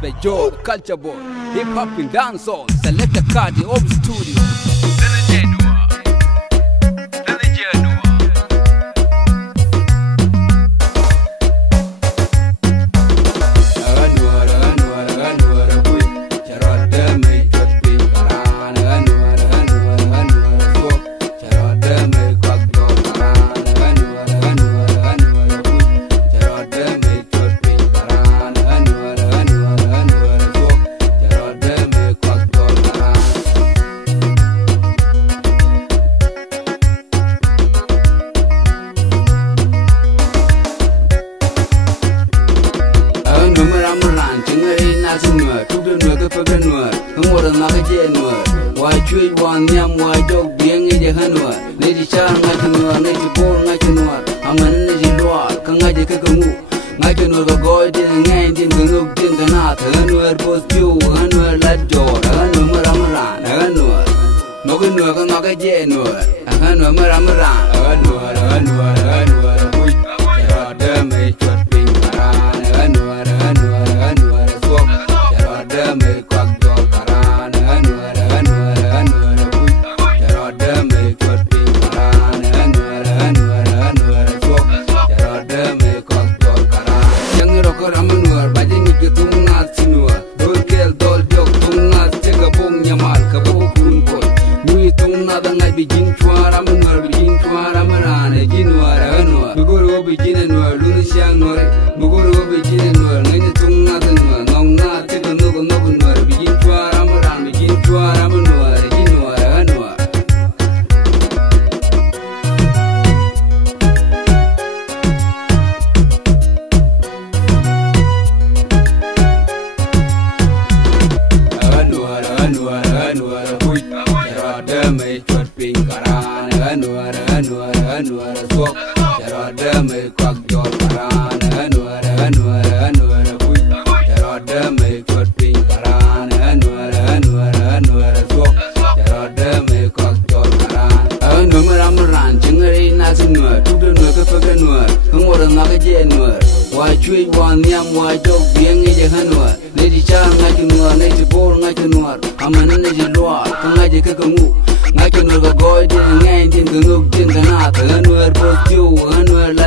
by Joe, the culture boy, hip hop and dancehall, select the card, the old studio. Chui wan nyam wai dog biang e je hanwa ne di cha ngai kunwa ne di bol ngai kunwa aman ne di lwa ka ngai je ka kungu ngai kunwa ga goi de ngai din kungu din ka na thanwa pos chu hanwa la jo hanwa maramara hanwa no kunwa ka ngai je no hanwa maramara hanwa pui ra de me chot pin para hanwa so ra de me kwak do para Begin chwara munwar begin chwara marane jinwara anwa bugoro begin anwa lunu syang nore bugoro begin anwa ngene tungna tanwa ngongna tega nogo nogo nwar begin chwara maran begin chwara munwar jinwara anwa anwar hui rada me ping karan anwar sok jarada me kwak jor karan anwar pui jarada me kwak ping karan anwar sok jarada me kwak jor karan anwar amran chingari nasinwar tudunwar ka paganwar ngora naga jenwar wa chui wan nyam wa dog biang e jahanwar ne di cha ngai kunwar ne di bol ngai kunwar amana ne di lwa ka ngai je ka kungu ngai kunwar ga goi din ngai din kungu din ka na thanwar pos chu hanwar la